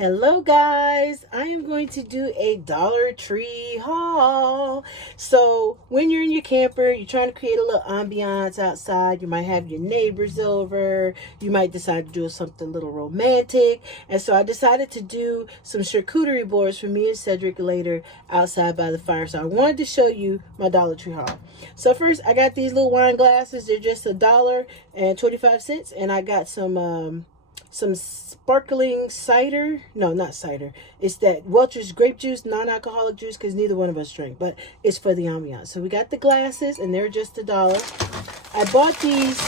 Hello guys, I am going to do a Dollar Tree haul. So when you're in your camper, you're trying to create a little ambiance outside. You might have your neighbors over. You might decide to do something a little romantic. And so I decided to do some charcuterie boards for me and Cedric later outside by the fire. So I wanted to show you my Dollar Tree haul. So first I got these little wine glasses. They're just $1.25, and I got some sparkling cider. No, not cider. It's that Welch's grape juice, non-alcoholic juice, because neither one of us drink, but it's for the ambiance. So we got the glasses, and they're just $1. I bought these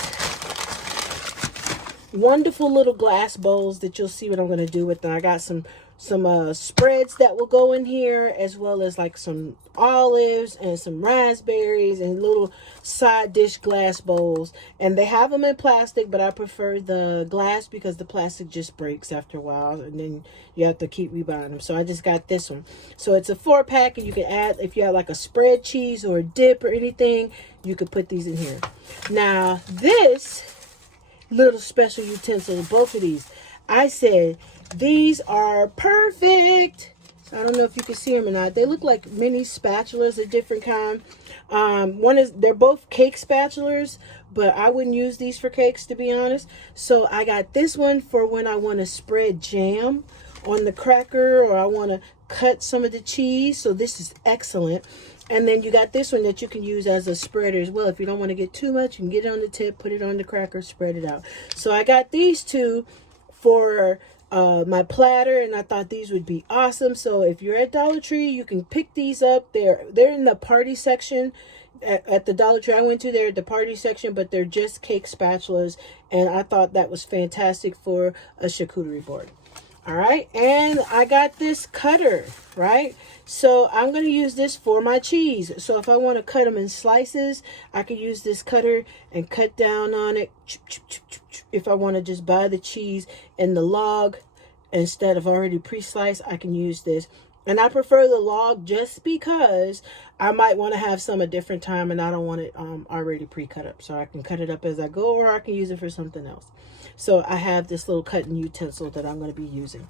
wonderful little glass bowls that you'll see what I'm going to do with them. I got some spreads that will go in here, as well as like some olives and some raspberries and little side dish glass bowls. And they have them in plastic, but I prefer the glass because the plastic just breaks after a while, and then you have to keep rebuying them. So I just got this one. So it's a 4-pack, and you can add, if you have like a spread cheese or a dip or anything, you could put these in here. Now this little special utensil, both of these, I said these are perfect. So I don't know if you can see them or not. They look like mini spatulas, a different kind. They're both cake spatulas, but I wouldn't use these for cakes, to be honest. So I got this one for when I want to spread jam on the cracker, or I want to cut some of the cheese. So this is excellent. And then you got this one that you can use as a spreader as well. If you don't want to get too much, you can get it on the tip, put it on the cracker, spread it out. So I got these two for my platter, and I thought these would be awesome. So if you're at Dollar Tree, you can pick these up. They're in the party section at the Dollar Tree I went to. They're at the party section, but they're just cake spatulas, and I thought that was fantastic for a charcuterie board. All right, and I got this cutter, right? So I'm going to use this for my cheese. So if I want to cut them in slices, I can use this cutter and cut down on it. If I want to just buy the cheese in the log instead of already pre-sliced, I can use this. And I prefer the log just because I might want to have some a different time, and I don't want it already pre-cut up. So I can cut it up as I go, or I can use it for something else. So I have this little cutting utensil that I'm going to be using.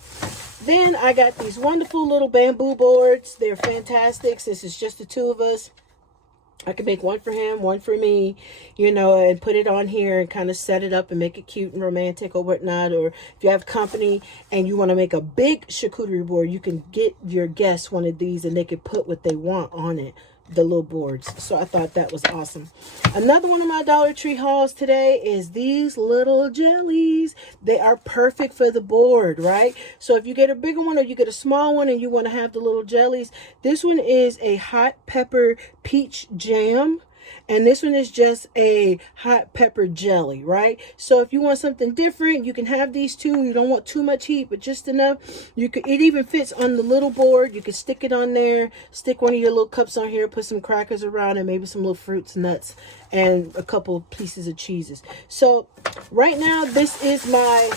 Then I got these wonderful little bamboo boards. They're fantastic. Since it's just the two of us, I can make one for him, one for me, and put it on here and kind of set it up and make it cute and romantic or whatnot. Or if you have company and you want to make a big charcuterie board, you can get your guests one of these and they can put what they want on it, the little boards. So I thought that was awesome. Another one of my Dollar Tree hauls today is these little jellies. They are perfect for the board, right? So if you get a bigger one or you get a small one and you want to have the little jellies, this one is a hot pepper peach jam, and this one is just a hot pepper jelly, right? So if you want something different, you can have these two. You don't want too much heat, but just enough. It even fits on the little board. You can stick it on there, stick one of your little cups on here, put some crackers around it, maybe some little fruits, nuts, and a couple pieces of cheeses. So right now, this is my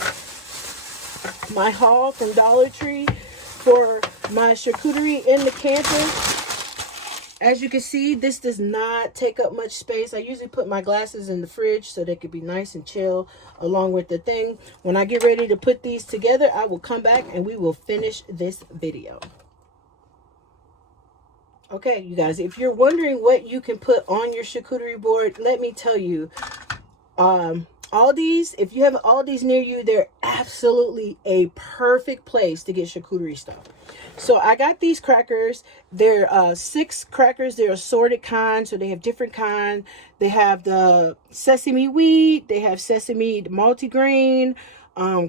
haul from Dollar Tree for my charcuterie in the camper. As you can see, this does not take up much space. I usually put my glasses in the fridge so they could be nice and chill along with the thing. When I get ready to put these together, I will come back and we will finish this video. Okay, you guys, if you're wondering what you can put on your charcuterie board, let me tell you, Aldi's, if you have Aldi's near you, they're absolutely a perfect place to get charcuterie stuff. So I got these crackers. They're 6 crackers. They're assorted kinds, so they have different kinds. They have the sesame wheat. They have sesame multigrain,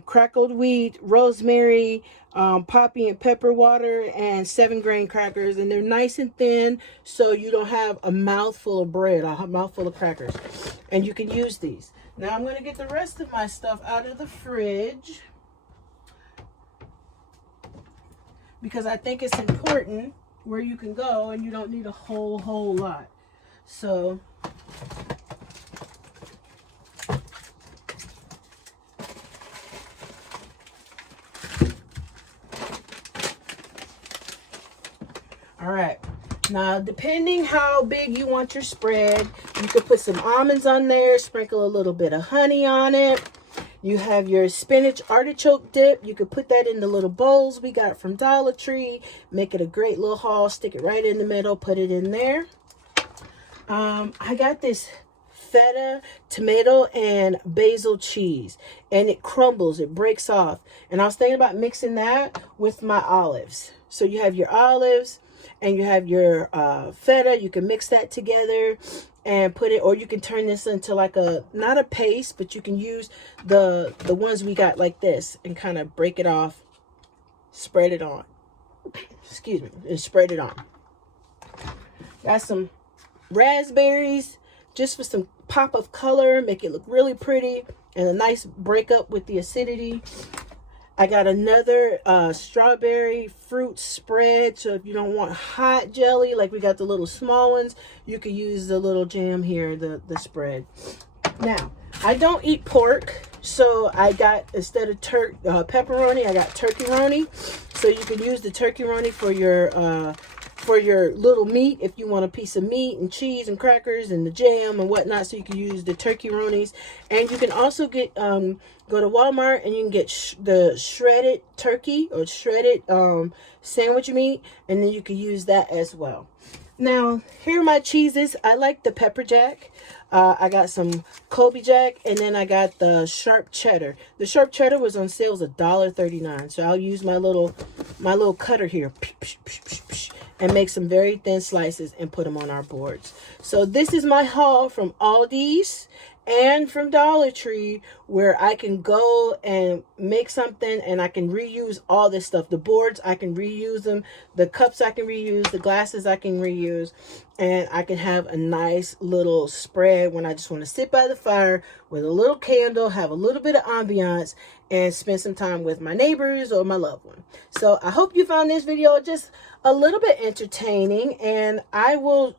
crackled wheat, rosemary, poppy and pepper water, and 7-grain crackers. And they're nice and thin, so you don't have a mouthful of bread, a mouthful of crackers. And you can use these. Now I'm going to get the rest of my stuff out of the fridge, because I think it's important where you can go and you don't need a whole lot. So all right, now depending how big you want your spread, you could put some almonds on there, sprinkle a little bit of honey on it. You have your spinach artichoke dip. You could put that in the little bowls we got from Dollar Tree. Make it a great little haul. Stick it right in the middle. Put it in there. I got this feta, tomato, and basil cheese. And it crumbles. It breaks off. And I was thinking about mixing that with my olives. So you have your olives and you have your feta. You can mix that together and put it, or you can turn this into like a, not a paste, but you can use the ones we got like this and kind of break it off, spread it on. Excuse me, and spread it on. Got some raspberries just for some pop of color, make it look really pretty and a nice breakup with the acidity. I got another strawberry fruit spread. So if you don't want hot jelly, like we got the little small ones, you could use the little jam here, the spread. Now, I don't eat pork, so I got, instead of pepperoni, I got turkey-roni. So you can use the turkey-roni for your little meat if you want a piece of meat and cheese and crackers and the jam and whatnot. So you can use the turkey-ronis. And you can also get go to Walmart and you can get the shredded turkey or shredded sandwich meat, and then you can use that as well. Now, here are my cheeses. I like the pepper jack. I got some Colby Jack, and then I got the sharp cheddar. The sharp cheddar was on sale, $1.39. So I'll use my little cutter here and make some very thin slices and put them on our boards. So this is my haul from Aldi's and from Dollar Tree, where I can go and make something and I can reuse all this stuff. The boards, I can reuse them. The cups, I can reuse. The glasses, I can reuse. And I can have a nice little spread when I just want to sit by the fire with a little candle, have a little bit of ambiance, and spend some time with my neighbors or my loved one. So I hope you found this video just a little bit entertaining, and I will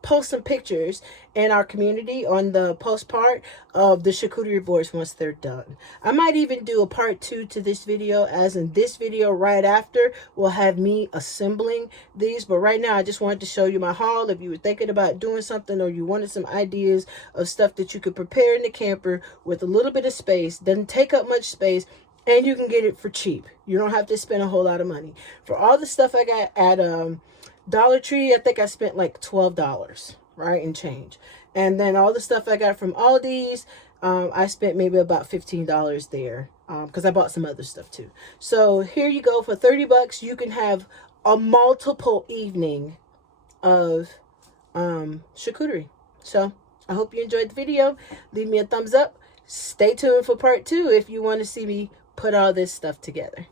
post some pictures in our community on the post part of the charcuterie boards once they're done. I might even do a part 2 to this video, as in this video right after will have me assembling these. But right now I just wanted to show you my haul. If you were thinking about doing something or you wanted some ideas of stuff that you could prepare in the camper with a little bit of space, doesn't take up much space, and you can get it for cheap. You don't have to spend a whole lot of money. For all the stuff I got at Dollar Tree, I think I spent like $12, right, and change. And then all the stuff I got from Aldi's, I spent maybe about $15 there, because I bought some other stuff too. So here you go. For 30 bucks, you can have a multiple evening of charcuterie. So I hope you enjoyed the video. Leave me a thumbs up. Stay tuned for part 2 if you want to see me put all this stuff together.